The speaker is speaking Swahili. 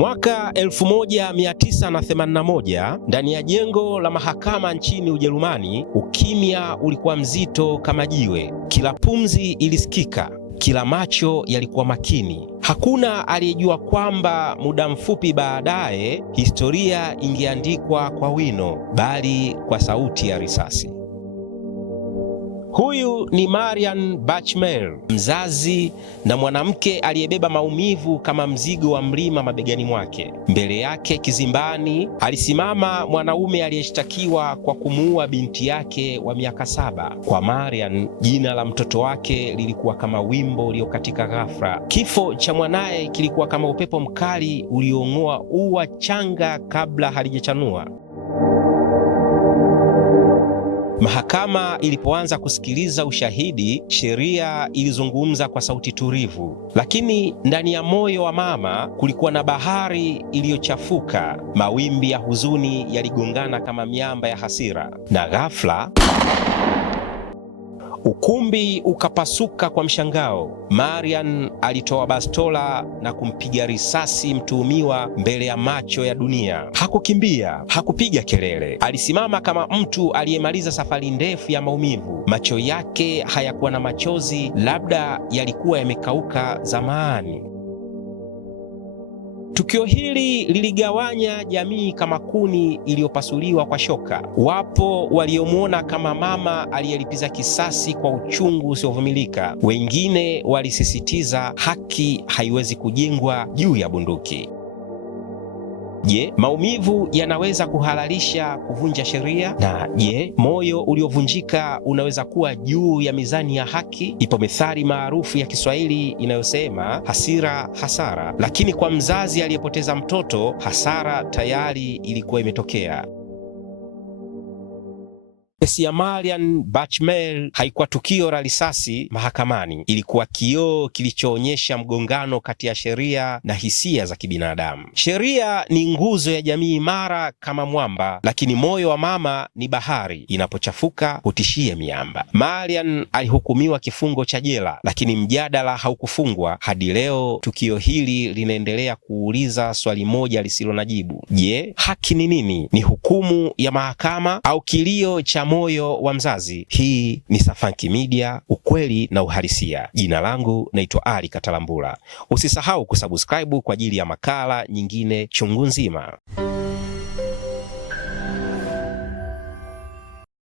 Mwaka 1981 ndani ya jengo la mahakama nchini Ujerumani, ukimya ulikuwa mzito kama jiwe. Kila pumzi ilisikika, kila macho yalikuwa makini. Hakuna aliyejua kwamba muda mfupi baadaye historia ingeandikwa kwa wino, bali kwa sauti ya risasi. Huyu ni Marian Bachmel, mzazi na mwanamke aliyebeba maumivu kama mzigo wa mlima mabegani mwake. Mbele yake kizimbani alisimama mwanaume aliyeshtakiwa kwa kumuua binti yake wa miaka 7. Kwa Marian, jina la mtoto wake lilikuwa kama wimbo uliokatika ghafla. Kifo cha mwanaye kilikuwa kama upepo mkali uliong'oa ua changa kabla halijachanua. Mahakama ilipoanza kusikiliza ushahidi, sheria ilizungumza kwa sauti tulivu, lakini ndani ya moyo wa mama kulikuwa na bahari iliyochafuka. Mawimbi ya huzuni yaligongana kama miamba ya hasira, na ghafla ukumbi ukapasuka kwa mshangao. Marian alitoa bastola na kumpiga risasi mtuhumiwa mbele ya macho ya dunia. Hakukimbia, hakupiga kelele. Alisimama kama mtu aliyemaliza safari ndefu ya maumivu. Macho yake hayakuwa na machozi, labda yalikuwa yamekauka zamani. Tukio hili liligawanya jamii kama kuni iliyopasuliwa kwa shoka. Wapo waliomwona kama mama aliyelipiza kisasi kwa uchungu usiovumilika. Wengine walisisitiza haki haiwezi kujengwa juu ya bunduki. Je, maumivu yanaweza kuhalalisha kuvunja sheria? Na je, moyo uliovunjika unaweza kuwa juu ya mizani ya haki? Ipo methali maarufu ya Kiswahili inayosema hasira hasara, lakini kwa mzazi aliyepoteza mtoto, hasara tayari ilikuwa imetokea. Kesi ya Marian Bachmel haikuwa tukio la risasi mahakamani. Ilikuwa kioo kilichoonyesha mgongano kati ya sheria na hisia za kibinadamu. Sheria ni nguzo ya jamii imara kama mwamba, lakini moyo wa mama ni bahari, inapochafuka hutishia miamba. Marian alihukumiwa kifungo cha jela, lakini mjadala haukufungwa. Hadi leo tukio hili linaendelea kuuliza swali moja lisilo na jibu. Je, haki ni nini? Ni hukumu ya mahakama au kilio cha moyo wa mzazi? Hii ni Safanki Media, ukweli na uhalisia. Jina langu naitwa Ali Katalambula. Usisahau kusubscribe kwa ajili ya makala nyingine chungu nzima.